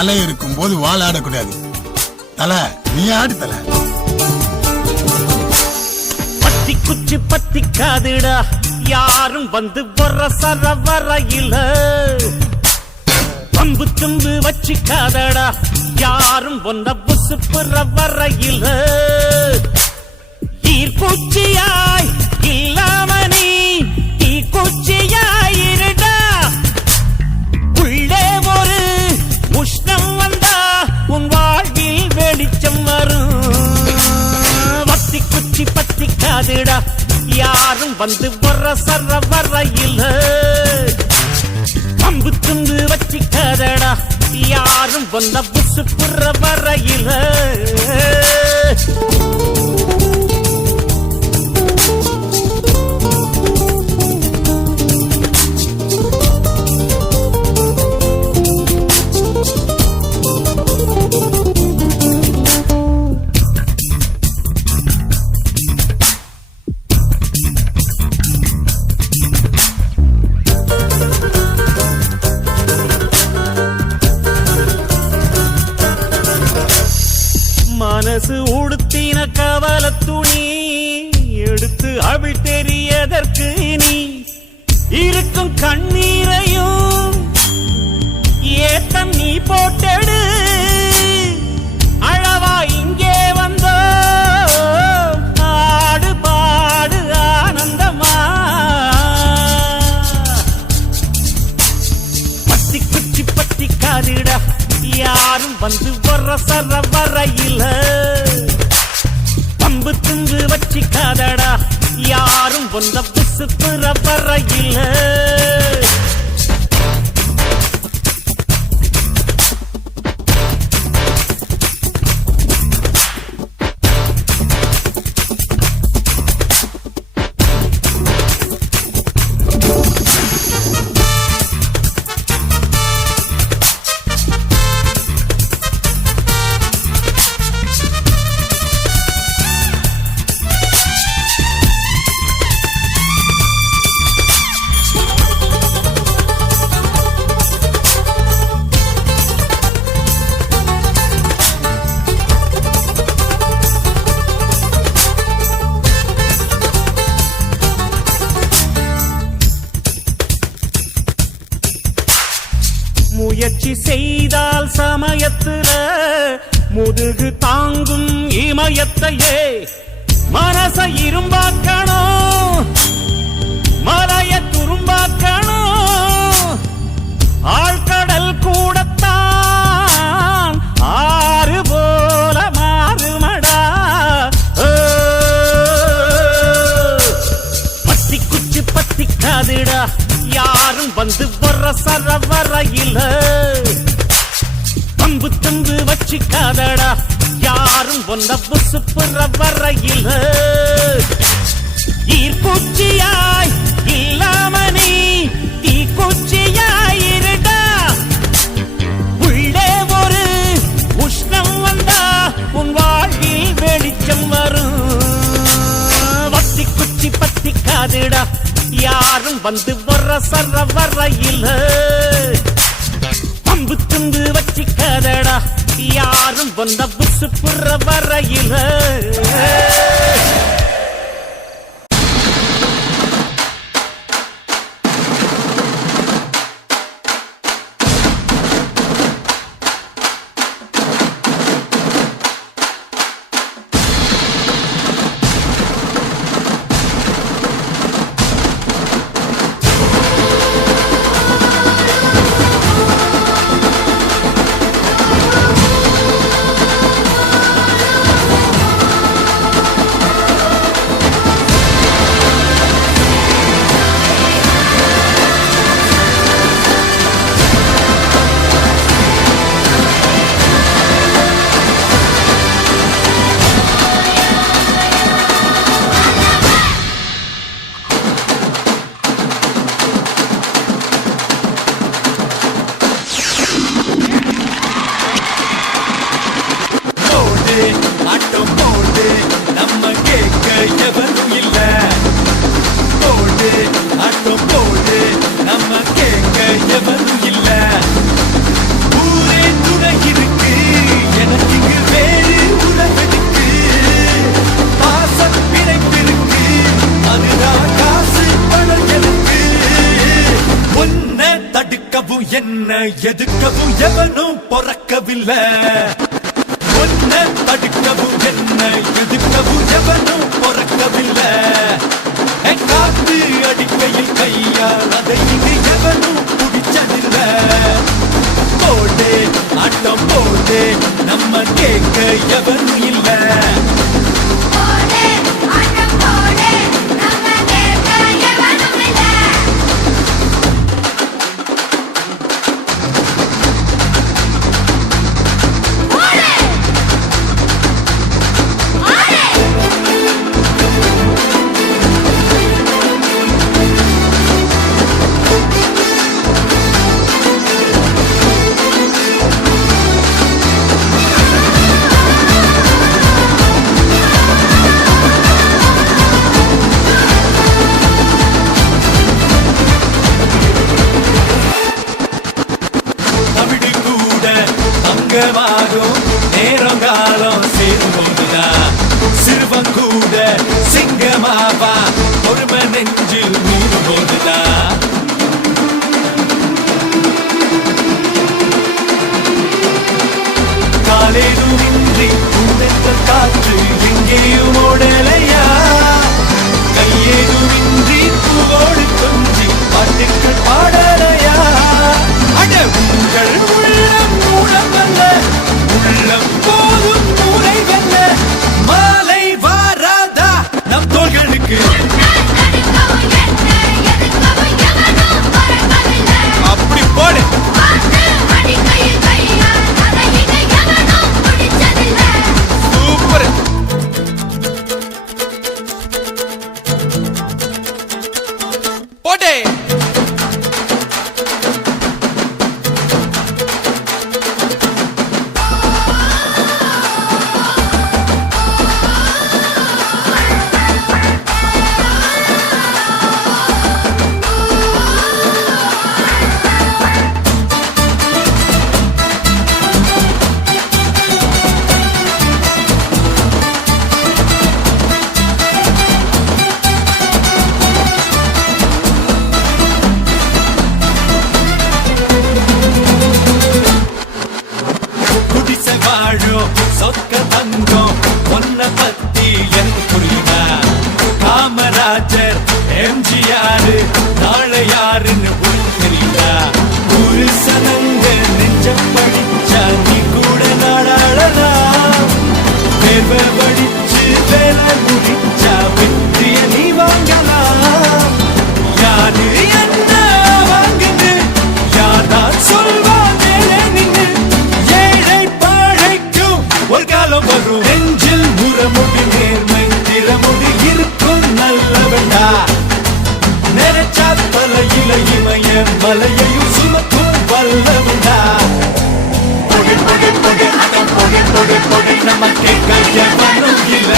தலை இருக்கும் போது வால் ஆடக்கூடாது. தலை நீ ஆடு தலை. பத்தி குச்சி பத்தி காதுடா யாரும் வந்து வர சர வரையில பம்பு தும்பு வச்சிக்காதடா யாரும் ஒன்ன புசு புற வரையில ஈர்ப்பூச்சியாய் இல்லாம நீ தீக்குச்சியாயிருடா உள்ளே ஒரு உஷ்ணம் வந்தா உன் வாழ்வில் வெளிச்சம் வரும். வத்தி குச்சி பத்தி காதுடா யாரும் வந்து வர சர வரையில பம்பு துண்டு வச்சிக்காதடா யாரும் வந்த புசு புற வரையில. மனசு உடுத்தின கவல துணி எடுத்து அவள் தெரியதற்கு நீ இருக்கும் கண்ணீரையும் ஏத்தம் நீ போட்டெடு அழவா இங்கே வந்தோ ஆடு பாடு ஆனந்தமா. பத்தி குச்சி பத்தி காதிடா யாரும் வந்து வர சர வரையில பம்பு துண்டு வச்சிக்காதடா யாரும் வந்த புசு புற வரையில. முயற்சி செய்தால் சமயத்துல முதுகு தாங்கும் இமயத்தையே மனச இரும்பாக்கணும் மலைய துரும்பாக்கணும் ஆழ்கடல் கூடத்தான் ஆறு போல மாறுமடா. பத்தி குச்சி பத்தி காதுடா யாரும் வந்து வர சர வரையில பம்பு தும்பு வச்சிக்காதடா யாரும் ஒன்ன புசு புற வரையில ஈர்ப்பூச்சியாய் இல்லாம நீ தீக்குச்சியாயிருடா உள்ளே ஒரு உஷ்ணம் வந்தா உன் வாழ்வில் வெளிச்சம் வரும். வத்தி குச்சி பத்தி காதுடா யாரும் வந்து வர சர வரையில பம்பு துண்டு வச்சிக்காதடா யாரும் வந்த புசு புற வரையில. என்ன எதுக்கவும் எவனும் பொறக்கவில்லை. ஒன்ன தடுக்கவும் என்ன எதுக்கவும் எவனும் பொறக்கவில்லை. காத்து அடிக்கையில் கையால் அதை இங்கு எவனும் பிடிச்சதில்லை. போடு ஆட்டம் போடு நம்ம கேட்க எவனும் இல்லை. நேரம் காலம் சேரும்போதுதா சிறுவன் கூட சிங்கமாவா பொறுமை நெஞ்சில் மீறும் போதுதா. காலேதுமின்றி பூவென்ற காற்று எங்கேயும் ஓடலையா. கையேதுமின்றி பூவோடு கொஞ்சி பாட்டுக்கள் பாடலையா. அட உங்கள் உள்ளம் மூலமல்ல உள்ளம் போதும் மூளை வெல்ல. மாலை வாராதா நம் தோள்களுக்கு. அப்படி போடு. சூப்பர். போடே. சொக்க தங்கம் ஒன்ன பத்தி எனக்கு புரியுதா. காமராஜர் எம்ஜிஆர் நாளை யாருன்னு உனக்கு தெரியுதா. ஒரு சனங்க நெஞ்சம் படிச்சா நீ கூட நாடாளலாம். வேர்வை படிச்சு வேலை முடிச்சா வெற்றிய நீ வாங்கலாம். யாரு என்ன வாங்குது யார்தான் சொல்வா மேலே நின்று. ஒரு காலம் வரும் நெஞ்சில் முறமுடி நேர்மை திறமுடி இருக்கும் நல்லவண்டா. நினைச்சா தலையில இமய மலையையும் சுமக்கும் வல்லவண்டா. பொடி பொடி பொடி அடம் பொடி பொடி பொடி நம்ம கேட்க எவனும் இல்ல.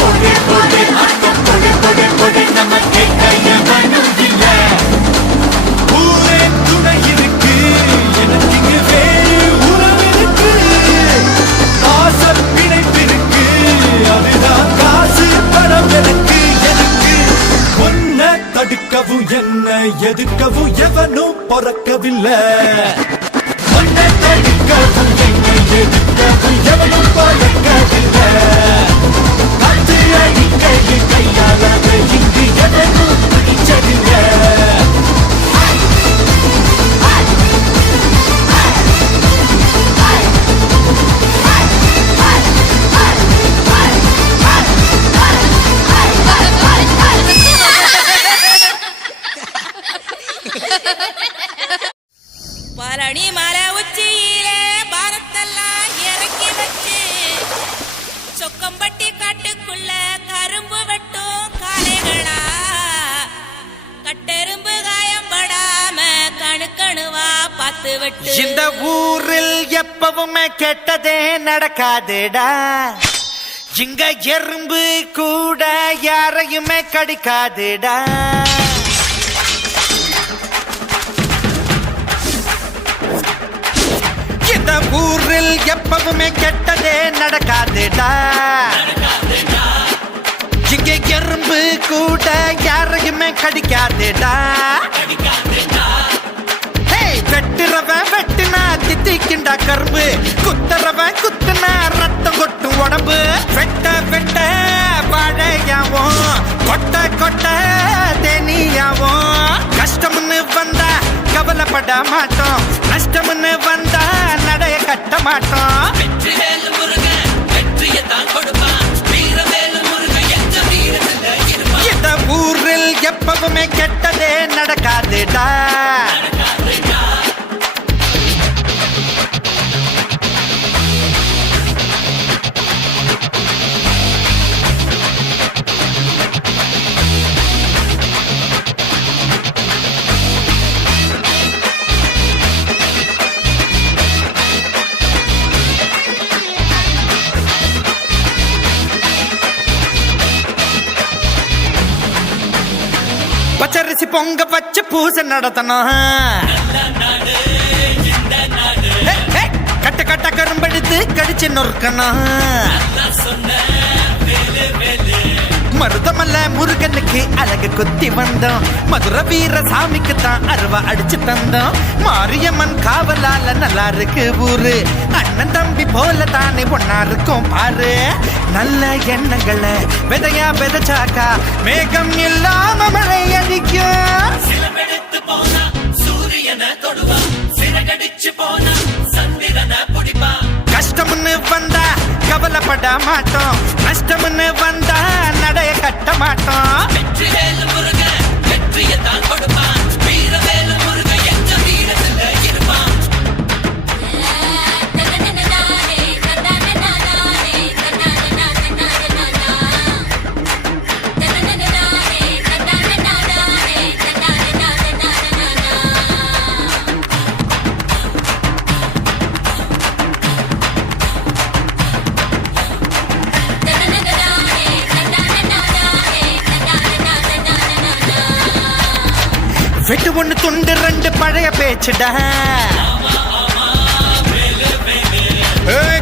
பொடி பொடி அடம் பொடி பொடி பொடி நம்ம கேட்க எவனும் இல்ல. ஊரே துணை இருக்கு எனக்கு இங்கு வேறு உறவு இருக்கு. பிணைப்பிருக்கு அதுதான் காசு பணம் எனக்கு எனக்கு. ஒன்ன தடுக்கவும் என்ன எதுக்கவும் எவனும் பொறக்கவில்லை. ஒன்ன தடுக்கவும் என்ன எதுக்கவும் எவனும் பொறக்கவில்லை. காற்று அடிக்கையில் கையால் அதை இங்கு எவனும் பிடிச்சதில்லை. பழனி மலை உச்சியிலே பாரத்தெல்லாம் இறக்கி வச்சு சொக்கம்பட்டி காட்டுக்குள்ள கரும்பு வெட்டும் காளைகளா. கட்டெரும்பு காயம்படாம கணுக்கணுவா பார்த்து வெட்டு. இந்த ஊரில் எப்பவுமே கெட்டதே நடக்காதுடா. இங்க எறும்பு கூட யாரையுமே கடிக்காதுடா. இந்த ஊரில் எப்பவுமே கெட்டதே நடக்காதுடா. இங்க எறும்பு கூட யாரையுமே கடிக்காதுடா. தித்திக்கிண்டா கரும்பு குத்தரவன் குத்துனா ரத்தம் கொட்டும் உடம்பு வெட்ட வெட்ட வாழையாவும் கொட்ட கொட்ட தேனியாவும் கஷ்டம்னு வந்தா கவலைப்பட மாட்டோம் நஷ்டம்னு வந்தா நடைய கட்ட மாட்டோம் இந்த ஊரில் எப்பவுமே கெட்டதே நடக்காதுடா பச்சரிசி பொங்க வச்சு பூசை நடத்தணும் கட்ட கட்ட கரும்பெடுத்து கடிச்சு நொறுக்கணும் மருதமல்ல முருகனுக்கு அழகு குத்தி வந்தோம் மதுரை வீர சாமிக்கு தான் அருவா அடிச்சு தந்தோம் மாரியம்மன் காவலால நல்லா இருக்கு ஊரு அண்ணன் தம்பி போல தானே ஒன்னா இருக்கும் பாரு நல்ல எண்ணங்களை விதையா விதைச்சாக்கா மேகம் இல்லாம மழை அடிக்கும் கஷ்டம்னு வந்தா கவலைப்பட மாட்டோம் நஷ்டம்னு வந்தா நடைய கட்ட மாட்டோம் வெட்டு ஒண்ணு துண்டு ரெண்டு பழைய பேச்சுடா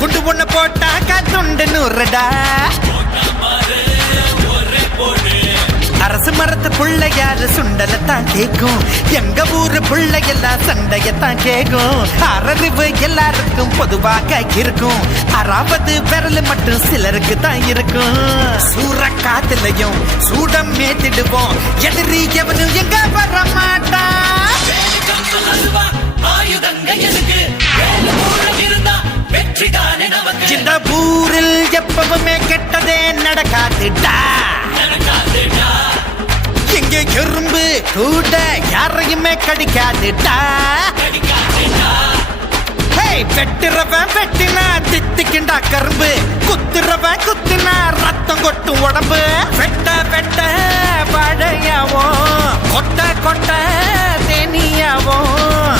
குண்டு ஒண்ணு போட்டாக்கா துண்டு நூறுடா அரசு மரத்து புள்ளையாரு சுண்டலத்தான் கேக்கும் எங்க ஊரு புள்ளையெல்லாம் சண்டையத்தான் கேக்கும் அரறிவு எல்லாருக்கும் பொதுவாக இருக்கும் அறாவது விரல் மட்டும் சிலருக்கு தான் இருக்கும் சூற காத்துலயும் சூடம் மேத்திடுவோம் எதிரி எவனும் எங்க வர மாட்டான் இந்த ஊரில் எப்பவுமே கெட்டதே நடக்காதுடா எங்க எறும்பு கூட யாரையுமே கடிக்காதுடா வெட்டுறவன் வெட்டினா தித்திக்கிண்டா கரும்பு குத்துறவன் குத்தினா ரத்தம் கொட்டும் உடம்பு வெட்ட வெட்ட வாழையாவோ கொட்ட கொட்ட தேனியாவோ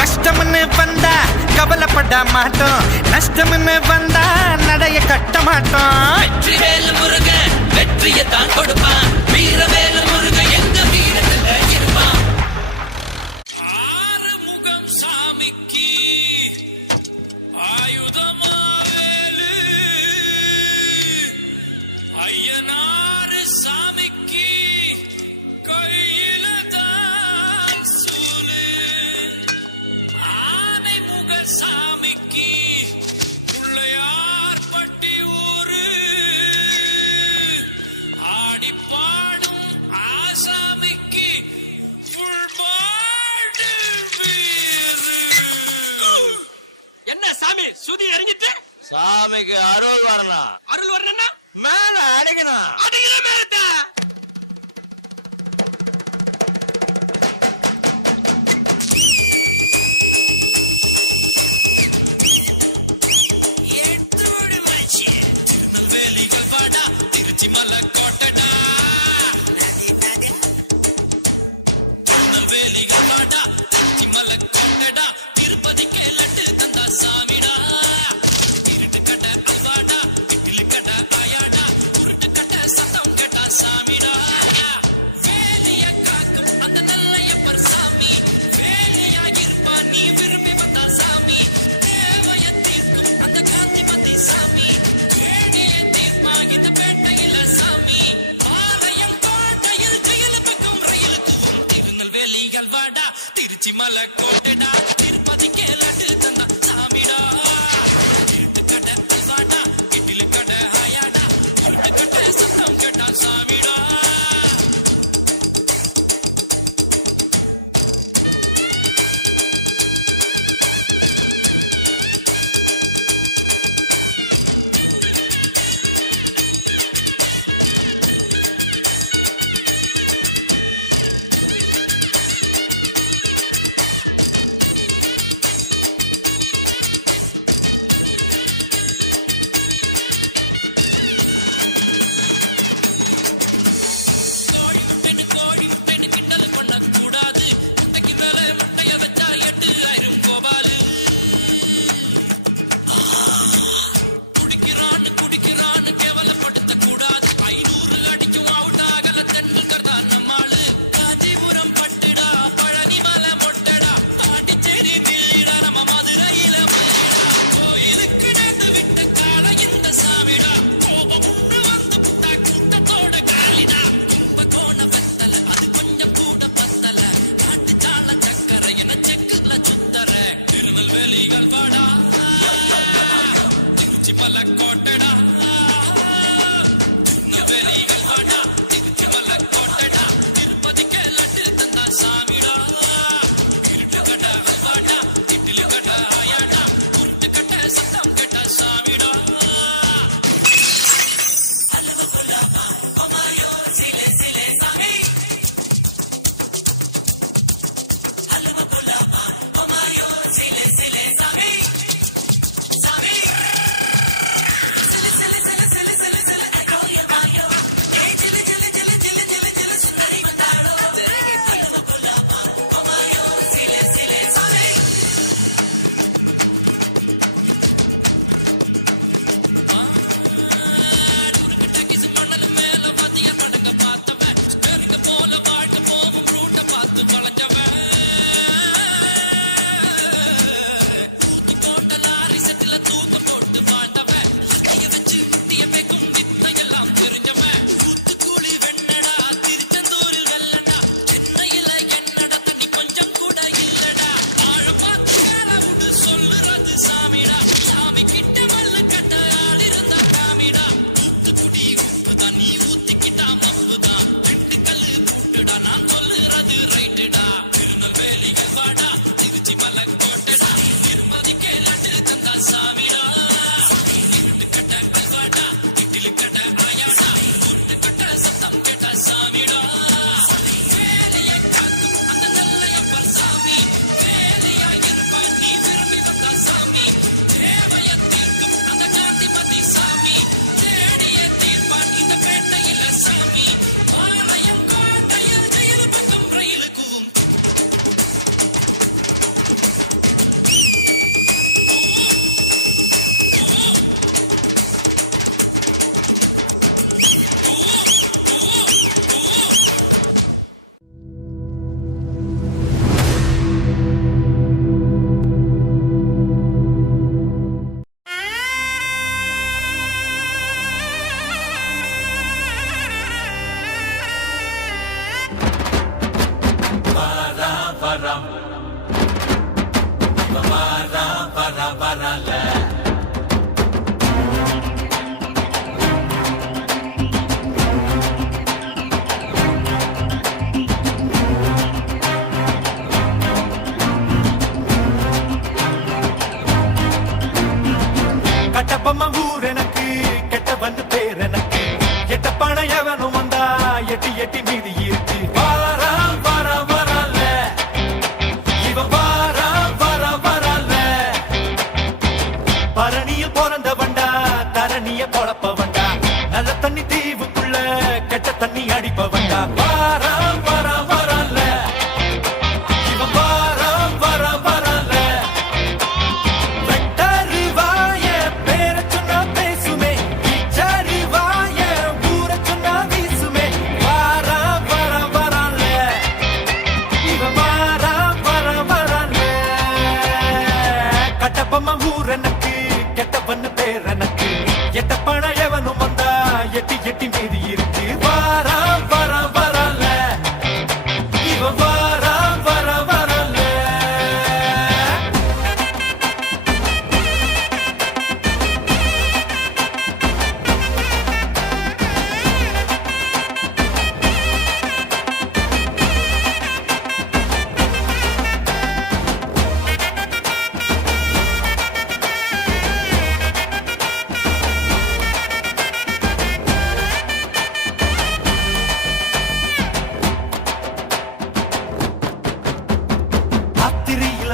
கஷ்டம்னு வந்தா கவலைப்பட மாட்டோம் நஷ்டம்னு வந்தா நடைய கட்ட மாட்டோம் வெற்றியத்தான் கொடுப்பான் வீரவேலு முருகன் எங்க வீரத்துல இருப்பான் ஆறுமுகம் சாமிக்கு ஆயுதமாவேலு ஐயனாறு சாமிக்கு கையில தான் சூலு ஆனைமுக சாமிக்கு பிள்ளையார் பட்டி ஊரு ஆடிப்பாடும் ஆசாமிக்கு புல்பாடு வீரு. என்ன சாமி சுதி அறிஞ்சிட்டு சாமிக்கு அருள் வரணும். அருள் வரணும்னா மேல அடிக்கணும். அடிக்கிற மேலத்தா திருப்பதிக்கே லட்டு தந்தா சாமிடா இருட்டு கட்ட அல்வாடா இட்லி கட்ட ஆயாடா உருட்டு கட்ட சத்தம் கேட்டா சாமி